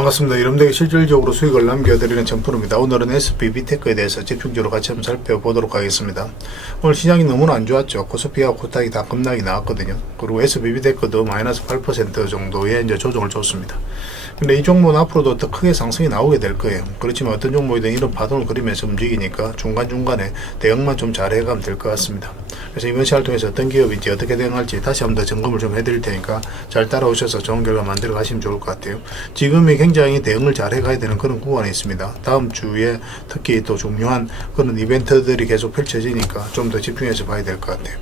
반갑습니다. 여러분들에게 실질적으로 수익을 남겨드리는 정프로입니다. 오늘은 SBB테크에 대해서 집중적으로 같이 한번 살펴보도록 하겠습니다. 오늘 시장이 너무나 안 좋았죠. 코스피와 코스닥이 다 급락이 나왔거든요. 그리고 SBB테크도 마이너스 8% 정도의 이제 조정을 줬습니다. 근데 이 종목은 앞으로도 더 크게 상승이 나오게 될 거예요. 그렇지만 어떤 종목이든 이런 파동을 그리면서 움직이니까 중간중간에 대응만 좀 잘 해가면 될 것 같습니다. 그래서 이번 시간을 통해서 어떤 기업인지 어떻게 대응할지 다시 한번 더 점검을 좀 해드릴 테니까 잘 따라오셔서 좋은 결과 만들어 가시면 좋을 것 같아요. 지금이 굉장히 대응을 잘 해가야 되는 그런 구간에 있습니다. 다음 주에 특히 또 중요한 그런 이벤트들이 계속 펼쳐지니까 좀 더 집중해서 봐야 될 것 같아요.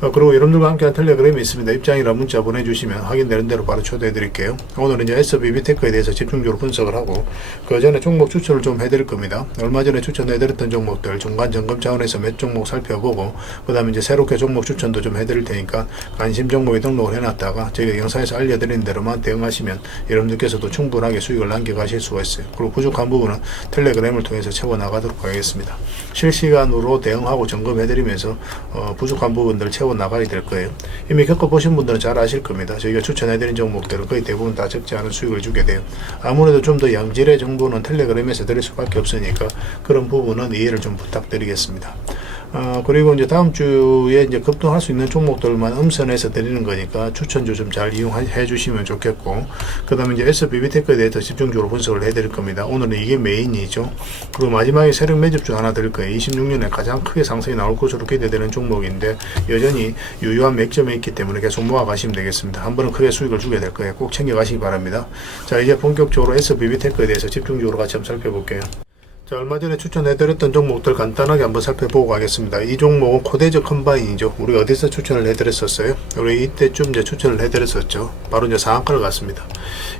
그리고 여러분들과 함께한 텔레그램이 있습니다. 입장이나 문자 보내주시면 확인되는 대로 바로 초대해 드릴게요. 오늘은 이제 SBB테크에 대해서 집중적으로 분석을 하고 그 전에 종목 추천을 좀 해드릴 겁니다. 얼마 전에 추천해 드렸던 종목들 중간 점검 차원에서 몇 종목 살펴보고 그 다음에 이제 새롭게 종목 추천도 좀 해드릴 테니까 관심 종목에 등록을 해놨다가 저희가 영상에서 알려드리는 대로만 대응하시면 여러분들께서도 충분하게 수익을 남겨가실 수가 있어요. 그리고 부족한 부분은 텔레그램을 통해서 채워나가도록 하겠습니다. 실시간으로 대응하고 점검해드리면서 부족한 부분들을 채워나가야 될 거예요. 이미 겪어보신 분들은 잘 아실 겁니다. 저희가 추천해드린 종목들은 거의 대부분 다 적지 않은 수익을 주게 돼요. 아무래도 좀 더 양질의 정보는 텔레그램에서 드릴 수밖에 없으니까 그런 부분은 이해를 좀 부탁드리겠습니다. 그리고 이제 다음 주에 이제 급등할 수 있는 종목들만 음선해서 드리는 거니까 추천주 좀 잘 이용해 주시면 좋겠고, 그 다음에 이제 SBB테크에 대해서 집중적으로 분석을 해드릴 겁니다. 오늘은 이게 메인이죠. 그리고 마지막에 세력 매집주 하나 드릴 거예요. 26년에 가장 크게 상승이 나올 것으로 기대되는 종목인데 여전히 유효한 맥점에 있기 때문에 계속 모아가시면 되겠습니다. 한 번은 크게 수익을 주게 될 거예요. 꼭 챙겨가시기 바랍니다. 자, 이제 본격적으로 SBB테크에 대해서 집중적으로 같이 한번 살펴볼게요. 자, 얼마 전에 추천해드렸던 종목들 간단하게 한번 살펴보고 가겠습니다. 이 종목은 코데저 컴바인이죠. 우리가 어디서 추천을 해드렸었어요? 우리 이때쯤 이제 추천을 해드렸었죠. 바로 이제 상한가를 갔습니다.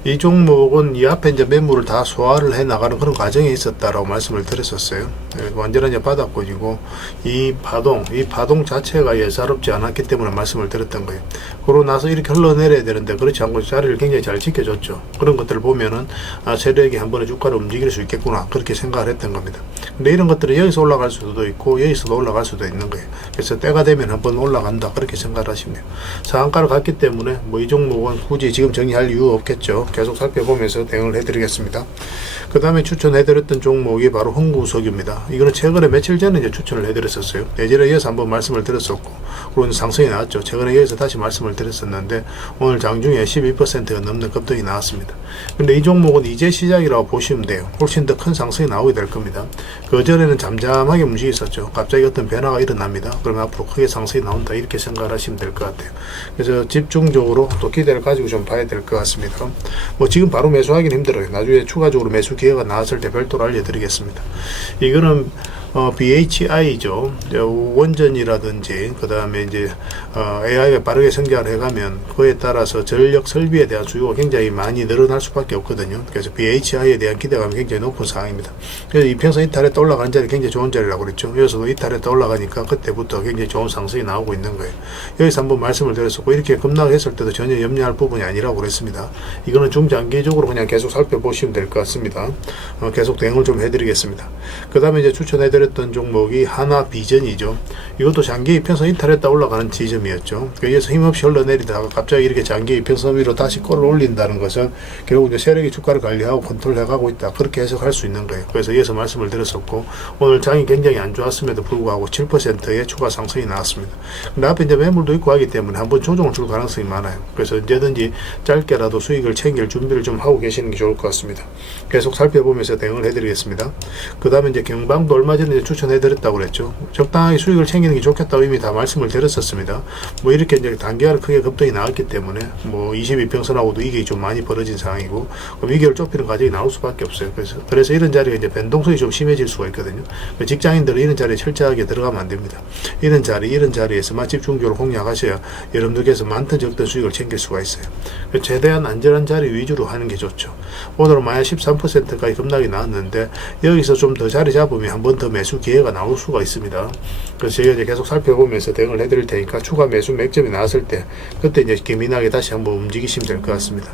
이 종목은 이 앞에 이제 매물을 다 소화를 해 나가는 그런 과정에 있었다라고 말씀을 드렸었어요. 완전한 이제 바닥권이고 이 파동 자체가 예사롭지 않았기 때문에 말씀을 드렸던 거예요. 그러고 나서 이렇게 흘러내려야 되는데 그렇지 않고 자리를 굉장히 잘 지켜줬죠. 그런 것들을 보면은 세력이 한 번에 주가를 움직일 수 있겠구나 그렇게 생각을 했던 겁니다. 근데 이런 것들은 여기서 올라갈 수도 있고 여기서도 올라갈 수도 있는 거예요. 그래서 때가 되면 한번 올라간다 그렇게 생각을 하시면 돼요. 상한가를 갔기 때문에 뭐 이 종목은 굳이 지금 정리할 이유 없겠죠. 계속 살펴보면서 대응을 해드리겠습니다. 그 다음에 추천해드렸던 종목이 바로 흥구석유입니다. 이거는 최근에 며칠 전에 이제 추천을 해드렸었어요. 예전에 이어서 한번 말씀을 드렸었고, 그리고 상승이 나왔죠. 최근에 이어서 다시 말씀을 드렸었는데 오늘 장중에 12%가 넘는 급등이 나왔습니다. 근데 이 종목은 이제 시작이라고 보시면 돼요. 훨씬 더 큰 상승이 나오게 될 겁니다. 그 전에는 잠잠하게 움직였었죠. 갑자기 어떤 변화가 일어납니다. 그러면 앞으로 크게 상승이 나온다 이렇게 생각을 하시면 될 것 같아요. 그래서 집중적으로 또 기대를 가지고 좀 봐야 될 것 같습니다. 뭐 지금 바로 매수하기는 힘들어요. 나중에 추가적으로 매수 기회가 나왔을 때 별도로 알려드리겠습니다. 이거는 BHI죠. 원전이라든지 그 다음에 이제 AI가 빠르게 성장을 해가면 그에 따라서 전력 설비에 대한 수요가 굉장히 많이 늘어날 수밖에 없거든요. 그래서 BHI에 대한 기대감이 굉장히 높은 상황입니다. 그래서 이평선 이탈했다 올라가는 자리 굉장히 좋은 자리라고 그랬죠. 여기서도 이탈했다 올라가니까 그때부터 굉장히 좋은 상승이 나오고 있는 거예요. 여기서 한번 말씀을 드렸었고 이렇게 급락했을 때도 전혀 염려할 부분이 아니라고 그랬습니다. 이거는 중장기적으로 그냥 계속 살펴보시면 될 것 같습니다. 계속 대응을 좀 해드리겠습니다. 그 다음에 이제 추천해드렸던 종목이 하나비전이죠. 이것도 장기 이평선 이탈했다 올라가는 지점이었죠. 여기서 힘없이 흘러내리다가 갑자기 이렇게 장기 이평선 위로 다시 꼴을 올린다는 것은 결국 이제 세력이 주가를 관리하고 컨트롤해가고 있다. 그렇게 해석할 수 있는 거예요. 그래서 이어서 말씀을 드렸었고 오늘 장이 굉장히 안 좋았음에도 불구하고 7%의 추가 상승이 나왔습니다. 근데 앞에 이제 매물도 있고 하기 때문에 한번 조정을 줄 가능성이 많아요. 그래서 언제든지 짧게라도 수익을 챙길 준비를 좀 하고 계시는 게 좋을 것 같습니다. 계속 살펴보면서 대응을 해드리겠습니다. 그 다음에 이제 경방도 얼마 전에 추천해드렸다고 그랬죠. 적당하게 수익을 챙기는 게 좋겠다고 이미 다 말씀을 드렸었습니다. 뭐 이렇게 이제 단기간에 크게 급등이 나왔기 때문에 뭐 22평선하고도 이게 좀 많이 벌어진 상황이고 그럼 2개월 좁히는 과정이 나올 수밖에 없어요. 그래서 이런 자리가 이제 변동성이 좀 심해질 수가 있거든요. 직장인들은 이런 자리에 철저하게 들어가면 안 됩니다. 이런 자리에서만 집중적으로 공략하셔야 여러분들께서 많든 적든 수익을 챙길 수가 있어요. 최대한 안전한 자리 위주로 하는 게 좋죠. 오늘은 만약 13%까지 급락이 나왔는데 여기서 좀 더 자리 잡으면 한 번 더 매수 기회가 나올 수가 있습니다. 그래서 저희가 이제 계속 살펴보면서 대응을 해드릴 테니까 추가 매수 맥점이 나왔을 때 그때 이제 기민하게 다시 한번 움직이시면 될 것 같습니다.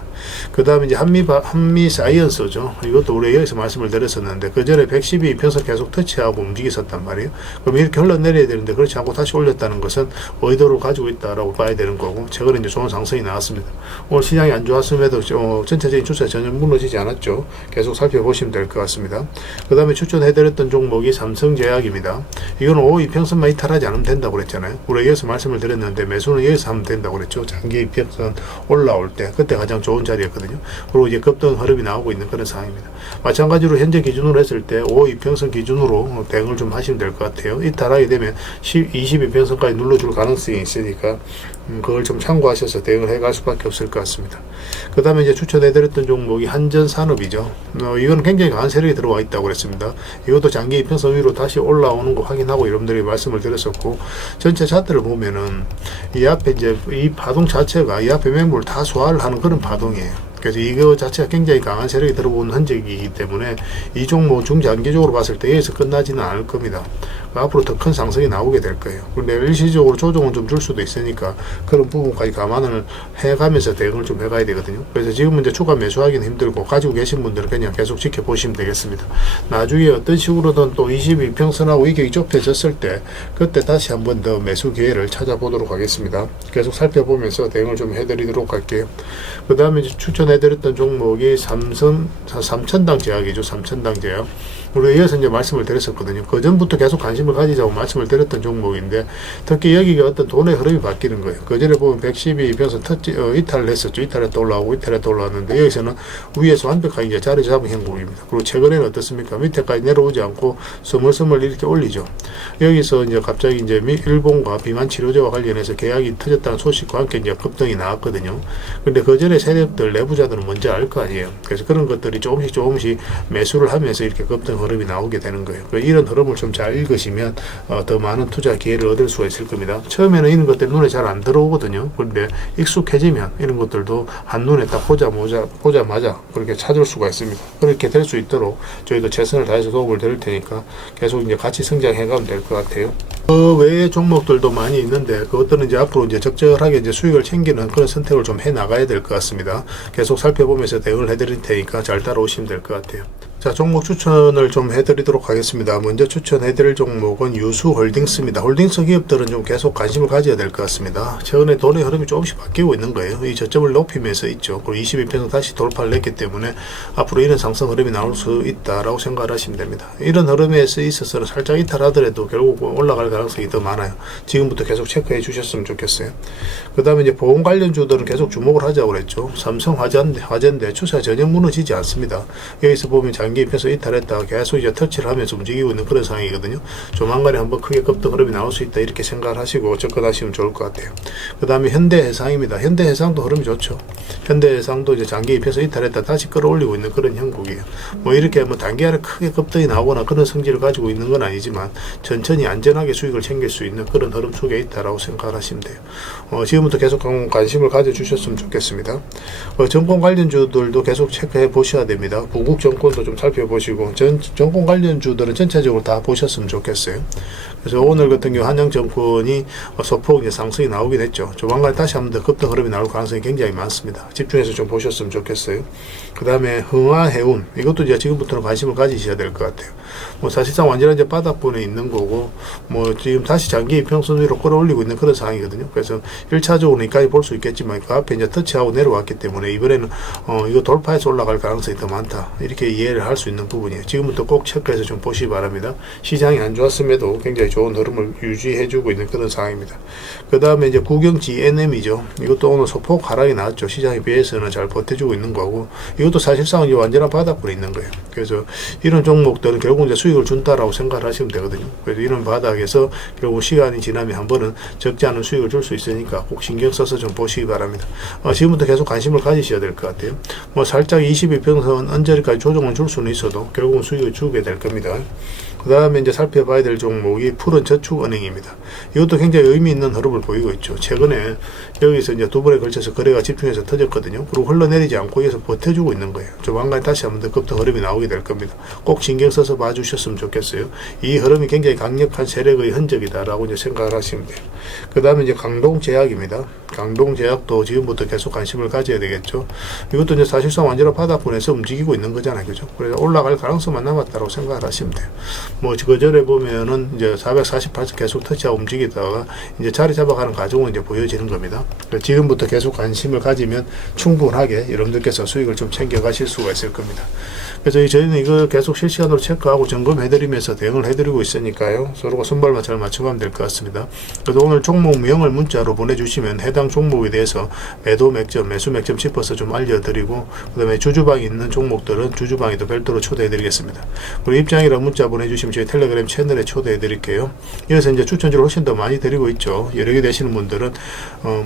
그 다음에 이제 한미 사이언스죠. 이것도 우리 여기서 말씀을 드렸었는데 그 전에 112평선 계속 터치하고 움직였었단 말이에요. 그럼 이렇게 흘러내려야 되는데 그렇지 않고 다시 올렸다는 것은 의도를 가지고 있다라고 봐야 되는 거고, 최근에 이제 좋은 상승이 나왔습니다. 오늘 시장이 안 좋았음에도 전체적인 추세 전혀 무너지지 않았죠. 계속 살펴보시면 될 것 같습니다. 그 다음에 추천해드렸던 종목이 삼성제약입니다. 이거는 5이평선만 이탈하지 않으면 된다고 그랬잖아요. 우리 여기서 말씀을 드렸는데 매수는 여기서 하면 된다고 그랬죠. 장기 이평선 올라올 때 그때 가장 좋은 자리였거든요. 그리고 이제 급등 흐름이 나오고 있는 그런 상황입니다. 마찬가지로 현재 기준으로 했을 때 5이평선 기준으로 대응을 좀 하시면 될 것 같아요. 이탈하게 되면 22평선까지 눌러줄 가능성이 있으니까 그걸 좀 참고하셔서 대응을 해갈 수밖에 없을 것 같습니다. 그 다음에 이제 추천해드렸던 종목이 한전산업이죠. 이건 굉장히 강한 세력이 들어와 있다고 그랬습니다. 이것도 장기 이평선 위로 다시 올라오는 거 확인하고 여러분들이 말씀을 드렸었고, 전체 차트를 보면은 이 앞에 이제 이 파동 자체가 이 앞에 매물을 다 소화를 하는 그런 파동이에요. 그래서 이거 자체가 굉장히 강한 세력이 들어오는 흔적이기 때문에 이 종목 중장기적으로 봤을 때 여기서 끝나지는 않을 겁니다. 앞으로 더 큰 상승이 나오게 될 거예요. 근데 일시적으로 조정은 좀 줄 수도 있으니까 그런 부분까지 감안을 해가면서 대응을 좀 해가야 되거든요. 그래서 지금은 이제 추가 매수하기는 힘들고 가지고 계신 분들은 그냥 계속 지켜보시면 되겠습니다. 나중에 어떤 식으로든 또 22평선하고 이격이 좁혀졌을 때 그때 다시 한번 더 매수 기회를 찾아보도록 하겠습니다. 계속 살펴보면서 대응을 좀 해드리도록 할게요. 그 다음에 추천해드렸던 종목이 삼천당 제약이죠. 삼천당 제약. 우리가 이어서 이제 말씀을 드렸었거든요. 그 전부터 계속 관심을 가지자고 말씀을 드렸던 종목인데, 특히 여기가 어떤 돈의 흐름이 바뀌는 거예요. 그 전에 보면 112평선 이탈을 했었죠. 이탈했다 올라오고 이탈했다 올라왔는데, 여기서는 위에서 완벽하게 이제 자리 잡은 형국입니다. 그리고 최근에는 어떻습니까? 밑에까지 내려오지 않고 스멀스멀 이렇게 올리죠. 여기서 이제 갑자기 이제 일본과 비만 치료제와 관련해서 계약이 터졌다는 소식과 함께 이제 급등이 나왔거든요. 근데 그 전에 세력들 내부자들은 먼저 알 거 아니에요. 그래서 그런 것들이 조금씩 매수를 하면서 이렇게 급등 흐름이 나오게 되는 거예요. 이런 흐름을 좀 잘 읽으시면 더 많은 투자 기회를 얻을 수가 있을 겁니다. 처음에는 이런 것들이 눈에 잘 안 들어오거든요. 그런데 익숙해지면 이런 것들도 한눈에 딱 보자마자 그렇게 찾을 수가 있습니다. 그렇게 될 수 있도록 저희도 최선을 다해서 도움을 드릴 테니까 계속 이제 같이 성장해가면 될 것 같아요. 그 외의 종목들도 많이 있는데 그것들은 이제 앞으로 이제 적절하게 이제 수익을 챙기는 그런 선택을 좀 해 나가야 될 것 같습니다. 계속 살펴보면서 대응을 해드릴 테니까 잘 따라오시면 될 것 같아요. 자, 종목 추천을 좀 해드리도록 하겠습니다. 먼저 추천해드릴 종목은 유수홀딩스입니다. 홀딩스 기업들은 좀 계속 관심을 가져야 될 것 같습니다. 최근에 돈의 흐름이 조금씩 바뀌고 있는 거예요. 이 저점을 높이면서 있죠. 그리고 22평선 다시 돌파를 했기 때문에 앞으로 이런 상승 흐름이 나올 수 있다라고 생각을 하시면 됩니다. 이런 흐름에 있어서는 살짝 이탈하더라도 결국 올라갈 가능성이 더 많아요. 지금부터 계속 체크해 주셨으면 좋겠어요. 그 다음에 이제 보험 관련주들은 계속 주목을 하자고 그랬죠. 삼성 화재인데 추세가 전혀 무너지지 않습니다. 여기서 보면 장기 입혀서 이탈했다가 계속 이제 터치를 하면서 움직이고 있는 그런 상황이거든요. 조만간에 한번 크게 급등 흐름이 나올 수 있다 이렇게 생각을 하시고 접근하시면 좋을 것 같아요. 그 다음에 현대해상입니다. 현대해상도 흐름이 좋죠. 현대해상도 이제 장기 입혀서 이탈했다 다시 끌어올리고 있는 그런 형국이에요. 뭐 이렇게 뭐 단기간에 크게 급등이 나오거나 그런 성질을 가지고 있는 건 아니지만 천천히 안전하게 수익을 챙길 수 있는 그런 흐름 속에 있다라고 생각을 하시면 돼요. 지금부터 계속 관심을 가져주셨으면 좋겠습니다. 정권 관련주들도 계속 체크해 보셔야 됩니다. 부국정권도 좀 살펴보시고 정권 관련주들은 전체적으로 다 보셨으면 좋겠어요. 그래서 오늘 같은 경우 한양정권이 소폭 이제 상승이 나오긴 했죠. 조만간 다시 한번 더 급등 흐름이 나올 가능성이 굉장히 많습니다. 집중해서 좀 보셨으면 좋겠어요. 그 다음에 흥화해운 이것도 이제 지금부터는 관심을 가지셔야 될 것 같아요. 뭐 사실상 완전히 이제 바닥권에 있는 거고 뭐 지금 다시 장기 이평선 위로 끌어올리고 있는 그런 상황이거든요. 그래서 1차적으로 여기까지 볼 수 있겠지만 그 앞에 이제 터치하고 내려왔기 때문에 이번에는 이거 돌파해서 올라갈 가능성이 더 많다 이렇게 이해를 할 수 있는 부분이에요. 지금부터 꼭 체크해서 좀 보시기 바랍니다. 시장이 안 좋았음에도 굉장히 좋은 흐름을 유지해주고 있는 그런 상황입니다. 그 다음에 이제 구경지 NM이죠. 이것도 오늘 소폭 하락이 나왔죠. 시장에 비해서는 잘 버텨주고 있는 거고 이것도 사실상 이제 완전한 바닥권에 있는 거예요. 그래서 이런 종목들은 결국 이제 수익을 준다라고 생각을 하시면 되거든요. 그래서 이런 바닥에서 결국 시간이 지나면 한 번은 적지 않은 수익을 줄 수 있으니까 꼭 신경 써서 좀 보시기 바랍니다. 지금부터 계속 관심을 가지셔야 될 것 같아요. 뭐 살짝 22평선 언저리까지 조정을 줄 수는 있어도 결국은 수익을 주게 될 겁니다. 그 다음에 이제 살펴봐야 될 종목이 푸른 저축은행입니다. 이것도 굉장히 의미 있는 흐름을 보이고 있죠. 최근에 여기서 이제 두 번에 걸쳐서 거래가 집중해서 터졌거든요. 그리고 흘러내리지 않고 여기서 버텨주고 있는 거예요. 조만간 다시 한번 더 급등 흐름이 나오게 될 겁니다. 꼭 신경 써서 봐주셨으면 좋겠어요. 이 흐름이 굉장히 강력한 세력의 흔적이다라고 이제 생각을 하시면 돼요. 그 다음에 이제 강동제약입니다. 강동제약도 지금부터 계속 관심을 가져야 되겠죠. 이것도 이제 사실상 완전히 바닥권에서 움직이고 있는 거잖아요. 그죠? 그래서 올라갈 가능성만 남았다고 생각을 하시면 돼요. 뭐, 그 전에 보면은 이제 448선 계속 터치하고 움직이다가 이제 자리 잡아가는 과정은 이제 보여지는 겁니다. 지금부터 계속 관심을 가지면 충분하게 여러분들께서 수익을 좀 챙겨가실 수가 있을 겁니다. 그래서 저희는 이거 계속 실시간으로 체크하고 점검해드리면서 대응을 해드리고 있으니까요. 서로가 손발만 잘 맞춰가면 될 것 같습니다. 그래서 오늘 종목명을 문자로 보내주시면 해당 종목에 대해서 매도 맥점, 매수 맥점 짚어서 좀 알려드리고, 그 다음에 주주방이 있는 종목들은 주주방에도 별도로 초대해드리겠습니다. 그리고 입장이라 문자 보내주시면 저희 텔레그램 채널에 초대해드릴게요. 여기서 이제 추천주를 훨씬 더 많이 드리고 있죠. 여러 개 되시는 분들은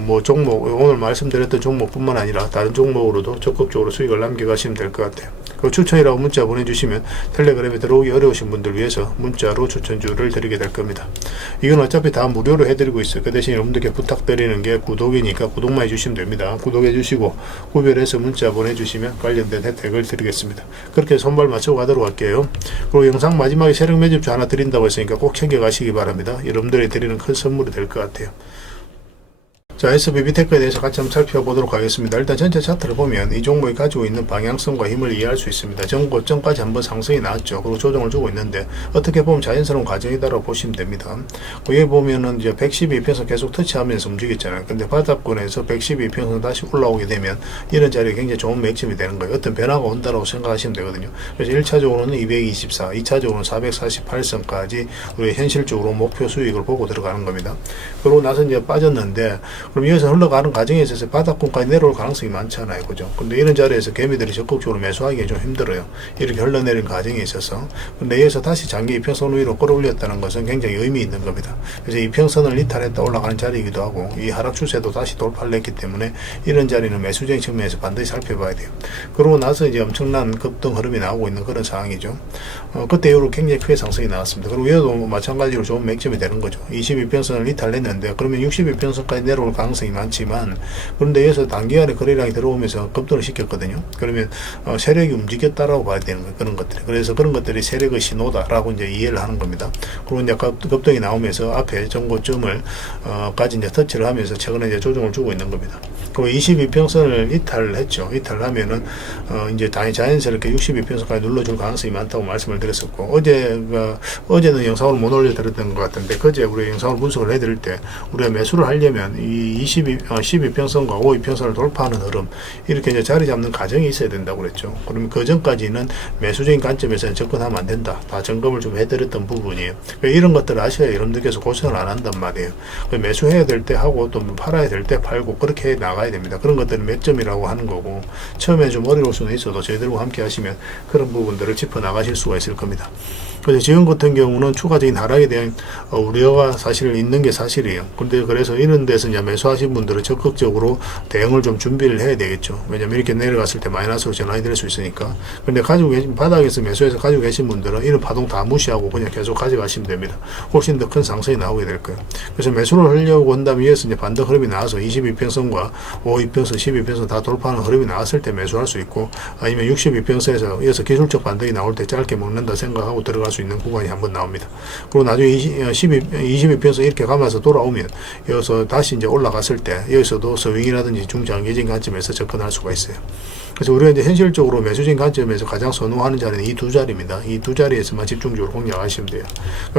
뭐 종목, 오늘 말씀드렸던 종목뿐만 아니라 다른 종목으로도 적극적으로 수익을 남겨가시면 될 것 같아요. 그리고 추천이라고 문자 보내주시면 텔레그램에 들어오기 어려우신 분들 위해서 문자로 추천주를 드리게 될 겁니다. 이건 어차피 다 무료로 해드리고 있어요. 그 대신 여러분들께 부탁드리는 게 구독이니까 구독만 해주시면 됩니다. 구독해주시고 구별해서 문자 보내주시면 관련된 혜택을 드리겠습니다. 그렇게 손발 맞춰 가도록 할게요. 그리고 영상 마지막에 세력 매집주 하나 드린다고 했으니까 꼭 챙겨가시기 바랍니다. 여러분들이 드리는 큰 선물이 될 것 같아요. 자, SBB테크에 대해서 같이 한번 살펴보도록 하겠습니다. 일단 전체 차트를 보면 이 종목이 가지고 있는 방향성과 힘을 이해할 수 있습니다. 전 고점까지 한번 상승이 나왔죠. 그리고 조정을 주고 있는데 어떻게 보면 자연스러운 과정이다라고 보시면 됩니다. 여기 보면은 이제 112평선 계속 터치하면서 움직였잖아요. 근데 바닥권에서 112평선 다시 올라오게 되면 이런 자리에 굉장히 좋은 맥점이 되는 거예요. 어떤 변화가 온다라고 생각하시면 되거든요. 그래서 1차적으로는 224, 2차적으로는 448선까지 우리 현실적으로 목표 수익을 보고 들어가는 겁니다. 그러고 나서 이제 빠졌는데 그럼 여기서 흘러가는 과정에 있어서 바닥권까지 내려올 가능성이 많잖아요. 그죠? 근데 이런 자리에서 개미들이 적극적으로 매수하기가 좀 힘들어요. 이렇게 흘러내리는 과정에 있어서. 근데 여기서 다시 장기 이평선 위로 끌어올렸다는 것은 굉장히 의미 있는 겁니다. 그래서 이평선을 이탈했다 올라가는 자리이기도 하고 이 하락 추세도 다시 돌파를 했기 때문에 이런 자리는 매수적인 측면에서 반드시 살펴봐야 돼요. 그러고 나서 이제 엄청난 급등 흐름이 나오고 있는 그런 상황이죠. 그때 이후로 굉장히 크게 상승이 나왔습니다. 그리고 여기도 마찬가지로 좋은 맥점이 되는 거죠. 22평선을 이탈했는데 그러면 62평선까지 내려올 가능성이 많지만 그런데 여기서 단기간에 거래량이 들어오면서 급등을 시켰거든요. 그러면 세력이 움직였다라고 봐야 되는 거예요. 그런 것들이. 그래서 그런 것들이 세력의 신호다라고 이제 이해를 하는 겁니다. 그리고 이제 급등이 나오면서 앞에 전고점을 까지 이제 터치를 하면서 최근에 이제 조정을 주고 있는 겁니다. 그리고 22평선을 이탈을 했죠. 이탈을 하면은 이제 자연스럽게 62평선까지 눌러줄 가능성이 많다고 말씀을 드렸었고 어제는 영상을 못 올려드렸던 것 같은데 그제 우리 영상을 분석을 해드릴 때 우리가 매수를 하려면 이 12평선과 52평선을 돌파하는 흐름 이렇게 이제 자리 잡는 과정이 있어야 된다고 그랬죠. 그러면 그 전까지는 매수적인 관점에서는 접근하면 안 된다. 다 점검을 좀 해드렸던 부분이에요. 이런 것들을 아셔야 여러분들께서 고생을 안 한단 말이에요. 매수해야 될 때 하고 또 팔아야 될 때 팔고 그렇게 나가야 됩니다. 그런 것들은 맥점이라고 하는 거고 처음에 좀 어려울 수는 있어도 저희들과 함께 하시면 그런 부분들을 짚어 나가실 수가 있을 겁니다. 그래서 지금 같은 경우는 추가적인 하락에 대한 우려가 사실 있는 게 사실이에요. 그래서 이런 데서 이제 매수하신 분들은 적극적으로 대응을 좀 준비를 해야 되겠죠. 왜냐면 이렇게 내려갔을 때 마이너스로 전환이 될 수 있으니까. 근데 가지고 계신 바닥에서 매수해서 가지고 계신 분들은 이런 파동 다 무시하고 그냥 계속 가져가시면 됩니다. 훨씬 더 큰 상승이 나오게 될 거예요. 그래서 매수를 하려고 한다면 여기서 이제 반등 흐름이 나와서 22평선과 52평선, 12평선 다 돌파하는 흐름이 나왔을 때 매수할 수 있고 아니면 62평선에서 여기서 기술적 반등이 나올 때 짧게 먹는다 생각하고 들어갈 수 있는 구간이 한번 나옵니다. 그리고 나중에 22평선 이렇게 가면서 돌아오면 여기서 다시 이제 올라갔을 때 여기서도 스윙이라든지 중장기적인 관점에서 접근할 수가 있어요. 그래서 우리가 이제 현실적으로 매수적인 관점에서 가장 선호하는 자리는 이 두 자리입니다. 이 두 자리에서만 집중적으로 공략하시면 돼요.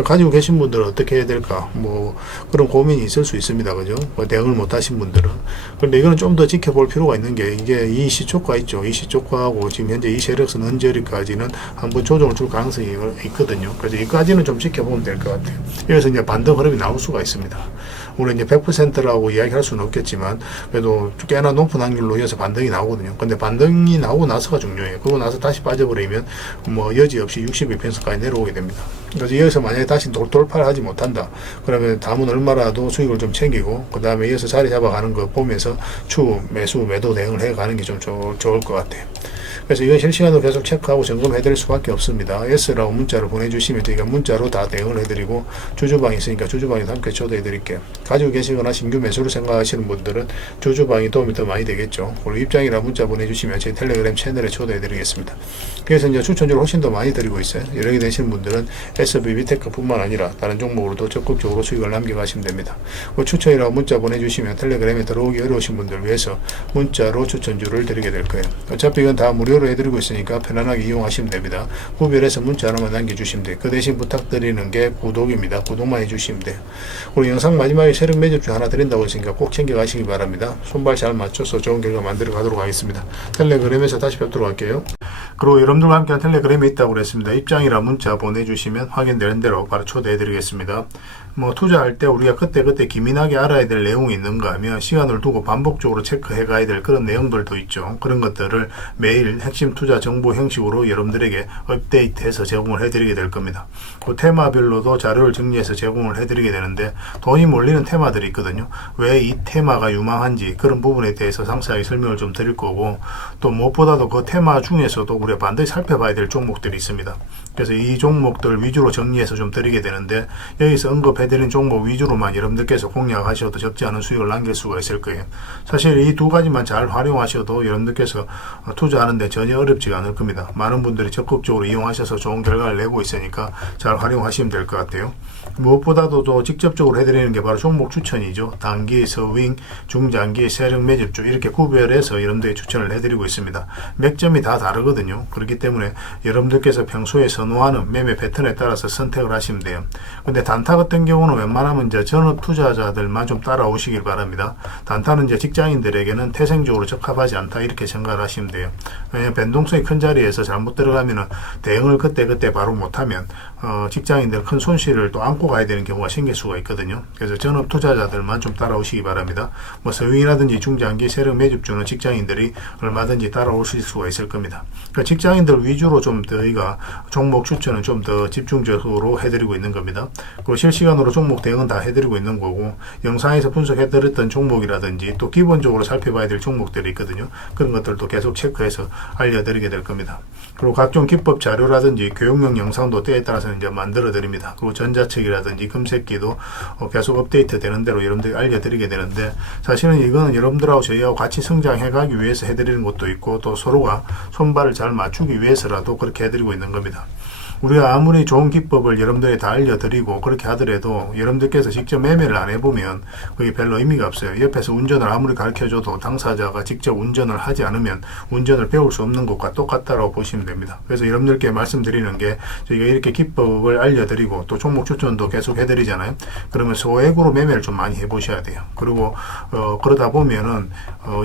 가지고 계신 분들은 어떻게 해야 될까? 뭐 그런 고민이 있을 수 있습니다. 그죠? 대응을 못 하신 분들은. 그런데 이거는 좀 더 지켜볼 필요가 있는 게 이게 이 시초가 있죠. 이 시초가하고 지금 현재 이 세력선 언저리까지는 한번 조정을 줄 가능성이 있거든요. 그래서 이까지는 좀 지켜보면 될 것 같아요. 여기서 이제 반등 흐름이 나올 수가 있습니다. 물론 이제 100%라고 이야기할 수는 없겠지만 그래도 꽤나 높은 확률로 이어서 반등이 나오거든요. 근데 반등이 나오고 나서가 중요해요. 그러고 나서 다시 빠져버리면 뭐 여지없이 62평선까지 내려오게 됩니다. 그래서 여기서 만약에 다시 돌파를 하지 못한다. 그러면 다음은 얼마라도 수익을 좀 챙기고 그 다음에 이어서 자리 잡아가는 거 보면서 추후 매수 매도 대응을 해가는 게 좀 좋을 것 같아요. 그래서 이건 실시간으로 계속 체크하고 점검해 드릴 수밖에 없습니다. S라고 문자를 보내주시면 저희가 문자로 다 대응을 해드리고, 주주방이 있으니까 주주방에도 함께 초대해 드릴게요. 가지고 계시거나 신규 매수를 생각하시는 분들은 주주방이 도움이 더 많이 되겠죠. 그리고 입장이라 문자 보내주시면 저희 텔레그램 채널에 초대해 드리겠습니다. 그래서 이제 추천주를 훨씬 더 많이 드리고 있어요. 이렇게 되시는 분들은 SBB테크 뿐만 아니라 다른 종목으로도 적극적으로 수익을 남겨가시면 됩니다. 그 추천이라고 문자 보내주시면 텔레그램에 들어오기 어려우신 분들 위해서 문자로 추천주를 드리게 될 거예요. 어차피 이건 다 무료로 해드리고 있으니까 편안하게 이용하시면 됩니다. 구별해서 문자 하나만 남겨주시면 돼요. 그 대신 부탁드리는 게 구독입니다. 구독만 해주시면 돼요. 그리고 영상 마지막에 세력 매집주 하나 드린다고 했으니까 꼭 챙겨가시기 바랍니다. 손발 잘 맞춰서 좋은 결과 만들어 가도록 하겠습니다. 텔레그램에서 다시 뵙도록 할게요. 그리고 여러분들과 함께한 텔레그램에 있다고 그랬습니다. 입장이라 문자 보내주시면 확인되는 대로 바로 초대해 드리겠습니다. 투자할 때 우리가 그때그때 기민하게 알아야 될 내용이 있는가 하면 시간을 두고 반복적으로 체크해 가야 될 그런 내용들도 있죠. 그런 것들을 매일 핵심 투자 정보 형식으로 여러분들에게 업데이트해서 제공을 해드리게 될 겁니다. 그 테마별로도 자료를 정리해서 제공을 해드리게 되는데, 돈이 몰리는 테마들이 있거든요. 왜 이 테마가 유망한지 그런 부분에 대해서 상세하게 설명을 좀 드릴 거고, 또 무엇보다도 그 테마 중에서도 우리가 반드시 살펴봐야 될 종목들이 있습니다. 그래서 이 종목들 위주로 정리해서 좀 드리게 되는데, 여기서 언급해드린 종목 위주로만 여러분들께서 공략하셔도 적지 않은 수익을 남길 수가 있을 거예요. 사실 이 두 가지만 잘 활용하셔도 여러분들께서 투자하는데 전혀 어렵지가 않을 겁니다. 많은 분들이 적극적으로 이용하셔서 좋은 결과를 내고 있으니까 잘 활용하시면 될 것 같아요. 무엇보다도 또 직접적으로 해드리는 게 바로 종목 추천이죠. 단기, 서윙, 중장기, 세력 매집주 이렇게 구별해서 여러분들이 추천을 해드리고 있습니다. 맥점이 다 다르거든요. 그렇기 때문에 여러분들께서 평소에 선호하는 매매 패턴에 따라서 선택을 하시면 돼요. 근데 단타 같은 경우는 웬만하면 이제 전업 투자자들만 좀 따라오시길 바랍니다. 단타는 이제 직장인들에게는 태생적으로 적합하지 않다 이렇게 생각을 하시면 돼요. 왜냐하면 변동성이 큰 자리에서 잘못 들어가면은 대응을 그때 바로 못하면 직장인들 큰 손실을 또 안고 가야 되는 경우가 생길 수가 있거든요. 그래서 전업 투자자들만 좀 따라오시기 바랍니다. 서윙이라든지 중장기 세력 매집주는 직장인들이 얼마든지 따라오실 수가 있을 겁니다. 그러니까 직장인들 위주로 좀 저희가 종목 추천은 좀 더 집중적으로 해드리고 있는 겁니다. 그리고 실시간으로 종목 대응은 다 해드리고 있는 거고, 영상에서 분석해드렸던 종목이라든지 또 기본적으로 살펴봐야 될 종목들이 있거든요. 그런 것들도 계속 체크해서 알려드리게 될 겁니다. 그리고 각종 기법 자료라든지 교육용 영상도 때에 따라서는 이제 만들어 드립니다. 그리고 전자책이라든지 금색기도 계속 업데이트 되는 대로 여러분들이 알려드리게 되는데, 사실은 이거는 여러분들하고 저희하고 같이 성장해 가기 위해서 해드리는 것도 있고, 또 서로가 손발을 잘 맞추기 위해서라도 그렇게 해드리고 있는 겁니다. 우리가 아무리 좋은 기법을 여러분들이 다 알려드리고 그렇게 하더라도 여러분들께서 직접 매매를 안 해보면 그게 별로 의미가 없어요. 옆에서 운전을 아무리 가르쳐줘도 당사자가 직접 운전을 하지 않으면 운전을 배울 수 없는 것과 똑같다고 보시면 됩니다. 그래서 여러분들께 말씀드리는 게, 저희가 이렇게 기법을 알려드리고 또 종목 추천도 계속 해드리잖아요. 그러면 소액으로 매매를 좀 많이 해보셔야 돼요. 그리고 그러다 보면은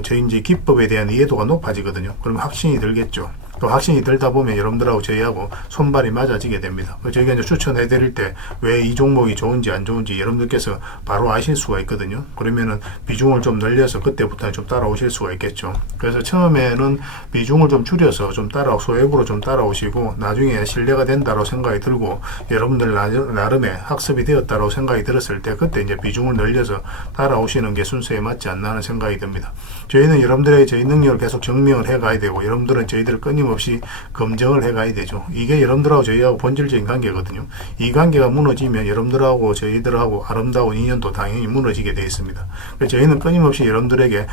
저희 이제 기법에 대한 이해도가 높아지거든요. 그러면 확신이 들겠죠. 또 확신이 들다 보면 여러분들하고 저희하고 손발이 맞아지게 됩니다. 저희가 이제 추천해 드릴 때 왜 이 종목이 좋은지 안 좋은지 여러분들께서 바로 아실 수가 있거든요. 그러면은 비중을 좀 늘려서 그때부터 좀 따라오실 수가 있겠죠. 그래서 처음에는 비중을 좀 줄여서 좀 소액으로 좀 따라오시고, 나중에 신뢰가 된다고 생각이 들고 여러분들 나름의 학습이 되었다고 생각이 들었을 때 그때 이제 비중을 늘려서 따라오시는 게 순서에 맞지 않나 하는 생각이 듭니다. 저희는 여러분들의 저희 능력을 계속 증명을 해 가야 되고, 여러분들은 저희들을 끊임없이 검증을 해 가야 되죠. 이게 여러분들하고 저희하고 본질적인 관계거든요. 이 관계가 무너지면 여러분들하고 저희들하고 아름다운 인연도 당연히 무너지게 되어 있습니다. 그래서 저희는 끊임없이 여러분들에게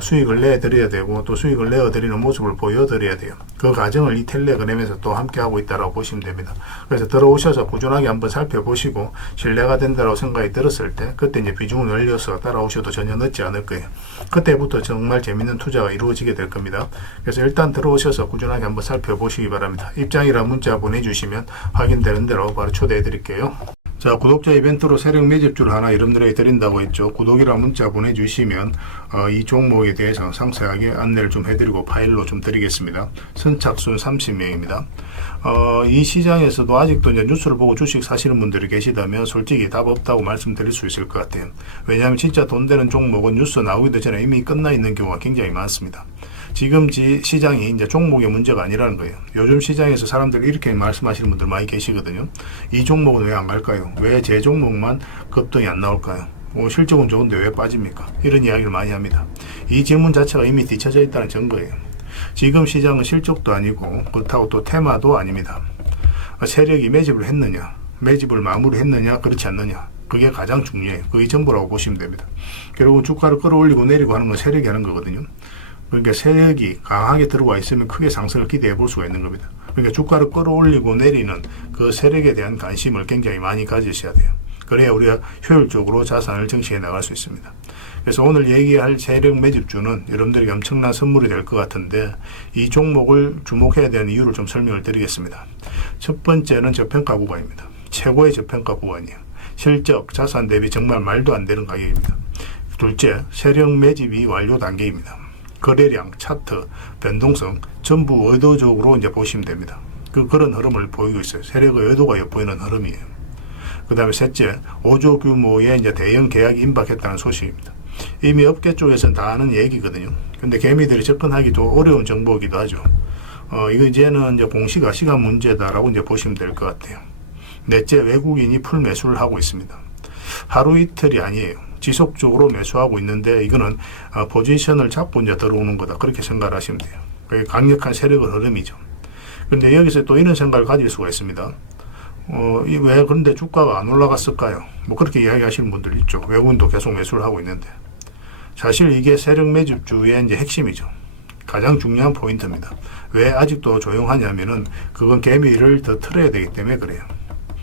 수익을 내드려야 되고, 또 수익을 내어드리는 모습을 보여드려야 돼요. 그 과정을 이 텔레그램에서 또 함께 하고 있다고 보시면 됩니다. 그래서 들어오셔서 꾸준하게 한번 살펴보시고 신뢰가 된다고 생각이 들었을 때 그때 이제 비중을 늘려서 따라오셔도 전혀 늦지 않을 거예요. 그때부터 정말 재밌는 투자가 이루어지게 될 겁니다. 그래서 일단 들어오셔서 꾸준하게 한번 살펴보시기 바랍니다. 입장이라 문자 보내주시면 확인되는 대로 바로 초대해 드릴게요. 자, 구독자 이벤트로 세력 매집주를 하나 여러분들에게 드린다고 했죠. 구독이라 문자 보내주시면 이 종목에 대해서 상세하게 안내를 좀 해드리고 파일로 좀 드리겠습니다. 선착순 30명입니다. 이 시장에서도 아직도 이제 뉴스를 보고 주식 사시는 분들이 계시다면 솔직히 답 없다고 말씀드릴 수 있을 것 같아요. 왜냐하면 진짜 돈 되는 종목은 뉴스 나오기도 전에 이미 끝나 있는 경우가 굉장히 많습니다. 지금 시장이 이제 종목의 문제가 아니라는 거예요. 요즘 시장에서 사람들이 이렇게 말씀하시는 분들 많이 계시거든요. 이 종목은 왜 안 갈까요? 왜 제 종목만 급등이 안 나올까요? 실적은 좋은데 왜 빠집니까? 이런 이야기를 많이 합니다. 이 질문 자체가 이미 뒤쳐져 있다는 증거예요. 지금 시장은 실적도 아니고 그렇다고 또 테마도 아닙니다. 세력이 매집을 했느냐, 매집을 마무리했느냐, 그렇지 않느냐, 그게 가장 중요해요. 그게 전부라고 보시면 됩니다. 결국은 주가를 끌어올리고 내리고 하는 건 세력이 하는 거거든요. 그러니까 세력이 강하게 들어와 있으면 크게 상승을 기대해 볼 수가 있는 겁니다. 그러니까 주가를 끌어올리고 내리는 그 세력에 대한 관심을 굉장히 많이 가지셔야 돼요. 그래야 우리가 효율적으로 자산을 정치해 나갈 수 있습니다. 그래서 오늘 얘기할 세력 매집주는 여러분들에게 엄청난 선물이 될 것 같은데, 이 종목을 주목해야 되는 이유를 좀 설명을 드리겠습니다. 첫 번째는 저평가 구간입니다. 최고의 저평가 구간이에요. 실적, 자산 대비 정말 말도 안 되는 가격입니다. 둘째, 세력 매집이 완료 단계입니다. 거래량, 차트, 변동성 전부 의도적으로 이제 보시면 됩니다. 그런 흐름을 보이고 있어요. 세력의 의도가 엿보이는 흐름이에요. 그 다음에 셋째, 5조 규모의 이제 대형 계약이 임박했다는 소식입니다. 이미 업계 쪽에서는 다 아는 얘기거든요. 근데 개미들이 접근하기 좀 어려운 정보이기도 하죠. 이거 이제는 이제 공시가 시간 문제다라고 이제 보시면 될 것 같아요. 넷째, 외국인이 풀 매수를 하고 있습니다. 하루 이틀이 아니에요. 지속적으로 매수하고 있는데 이거는 포지션을 잡고 이제 들어오는 거다, 그렇게 생각을 하시면 돼요. 그게 강력한 세력의 흐름이죠. 그런데 여기서 또 이런 생각을 가질 수가 있습니다. 왜 그런데 주가가 안 올라갔을까요? 뭐 그렇게 이야기하시는 분들 있죠. 외국인도 계속 매수를 하고 있는데. 사실 이게 세력 매집주의 이제 핵심이죠. 가장 중요한 포인트입니다. 왜 아직도 조용하냐면은 그건 개미를 더 틀어야 되기 때문에 그래요.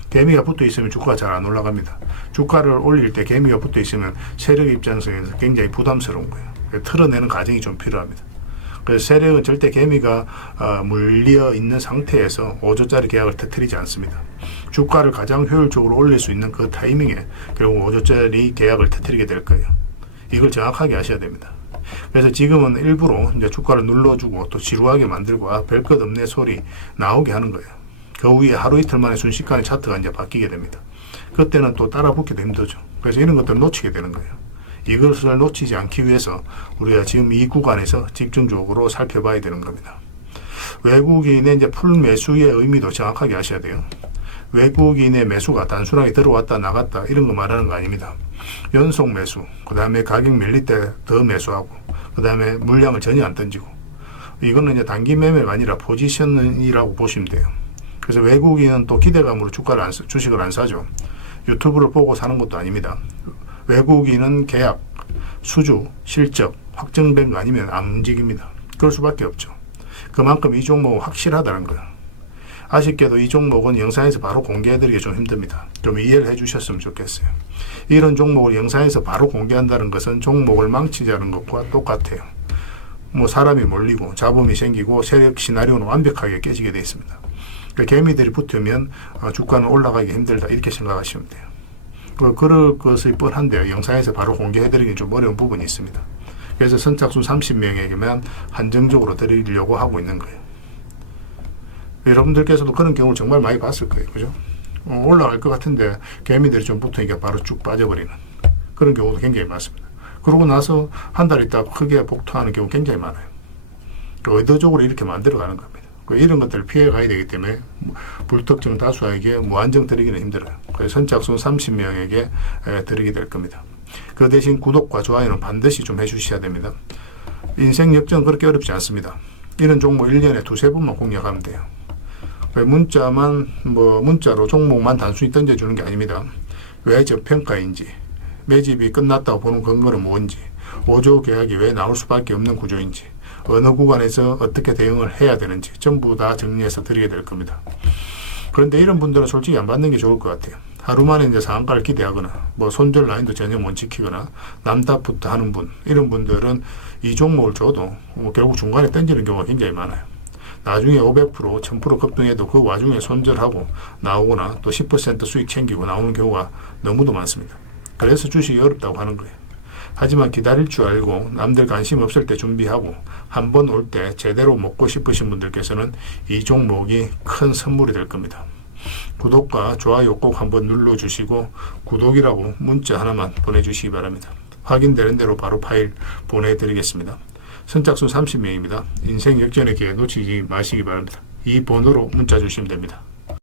개미가 붙어 있으면 주가가 잘 안 올라갑니다. 주가를 올릴 때 개미가 붙어 있으면 세력 입장에서 굉장히 부담스러운 거예요. 틀어내는 과정이 좀 필요합니다. 그래서 세력은 절대 개미가 물려 있는 상태에서 5조짜리 계약을 터뜨리지 않습니다. 주가를 가장 효율적으로 올릴 수 있는 그 타이밍에 결국 5조짜리 계약을 터뜨리게 될 거예요. 이걸 정확하게 아셔야 됩니다. 그래서 지금은 일부러 이제 주가를 눌러주고 또 지루하게 만들고 별 것 없네 소리 나오게 하는 거예요. 그 후에 하루 이틀 만에 순식간에 차트가 이제 바뀌게 됩니다. 그때는 또 따라 붙기도 힘들죠. 그래서 이런 것들을 놓치게 되는 거예요. 이것을 놓치지 않기 위해서 우리가 지금 이 구간에서 집중적으로 살펴봐야 되는 겁니다. 외국인의 이제 풀 매수의 의미도 정확하게 아셔야 돼요. 외국인의 매수가 단순하게 들어왔다 나갔다 이런 거 말하는 거 아닙니다. 연속 매수, 그 다음에 가격 밀릴 때 더 매수하고, 그 다음에 물량을 전혀 안 던지고, 이거는 이제 단기 매매가 아니라 포지션이라고 보시면 돼요. 그래서 외국인은 또 기대감으로 주식을 안 사죠. 유튜브를 보고 사는 것도 아닙니다. 외국인은 계약, 수주, 실적 확정된 거 아니면 안 움직입니다. 그럴 수밖에 없죠. 그만큼 이 종목은 확실하다는 거예요. 아쉽게도 이 종목은 영상에서 바로 공개해드리기 좀 힘듭니다. 좀 이해를 해주셨으면 좋겠어요. 이런 종목을 영상에서 바로 공개한다는 것은 종목을 망치자는 것과 똑같아요. 뭐 사람이 몰리고 잡음이 생기고 세력 시나리오는 완벽하게 깨지게 되어 있습니다. 그러니까 개미들이 붙으면 주가는 올라가기 힘들다, 이렇게 생각하시면 돼요. 그럴 것이 뻔한데요. 영상에서 바로 공개해드리기 좀 어려운 부분이 있습니다. 그래서 선착순 30명에게만 한정적으로 드리려고 하고 있는 거예요. 여러분들께서도 그런 경우를 정말 많이 봤을 거예요. 그죠? 올라갈 것 같은데 개미들이 좀 붙으니까 바로 쭉 빠져버리는 그런 경우도 굉장히 많습니다. 그러고 나서 한 달 있다가 크게 복토하는 경우 굉장히 많아요. 의도적으로 이렇게 만들어가는 겁니다. 이런 것들을 피해 가야 되기 때문에 불특정 다수에게 무한정 드리기는 힘들어요. 그래서 선착순 30명에게 드리게 될 겁니다. 그 대신 구독과 좋아요는 반드시 좀 해주셔야 됩니다. 인생 역전은 그렇게 어렵지 않습니다. 이런 종목 1년에 두세 번만 공략하면 돼요. 문자로 종목만 단순히 던져주는 게 아닙니다. 왜 저평가인지, 매집이 끝났다고 보는 근거는 뭔지, 5조 계약이 왜 나올 수밖에 없는 구조인지, 어느 구간에서 어떻게 대응을 해야 되는지 전부 다 정리해서 드리게 될 겁니다. 그런데 이런 분들은 솔직히 안 받는 게 좋을 것 같아요. 하루 만에 이제 상한가를 기대하거나 손절 라인도 전혀 못 지키거나 남답부터 하는 분, 이런 분들은 이 종목을 줘도 결국 중간에 던지는 경우가 굉장히 많아요. 나중에 500%, 1000% 급등해도 그 와중에 손절하고 나오거나 또 10% 수익 챙기고 나오는 경우가 너무도 많습니다. 그래서 주식이 어렵다고 하는 거예요. 하지만 기다릴 줄 알고 남들 관심 없을 때 준비하고 한 번 올 때 제대로 먹고 싶으신 분들께서는 이 종목이 큰 선물이 될 겁니다. 구독과 좋아요 꼭 한번 눌러주시고 구독이라고 문자 하나만 보내주시기 바랍니다. 확인되는 대로 바로 파일 보내드리겠습니다. 선착순 30명입니다. 인생 역전의 기회 놓치지 마시기 바랍니다. 이 번호로 문자 주시면 됩니다.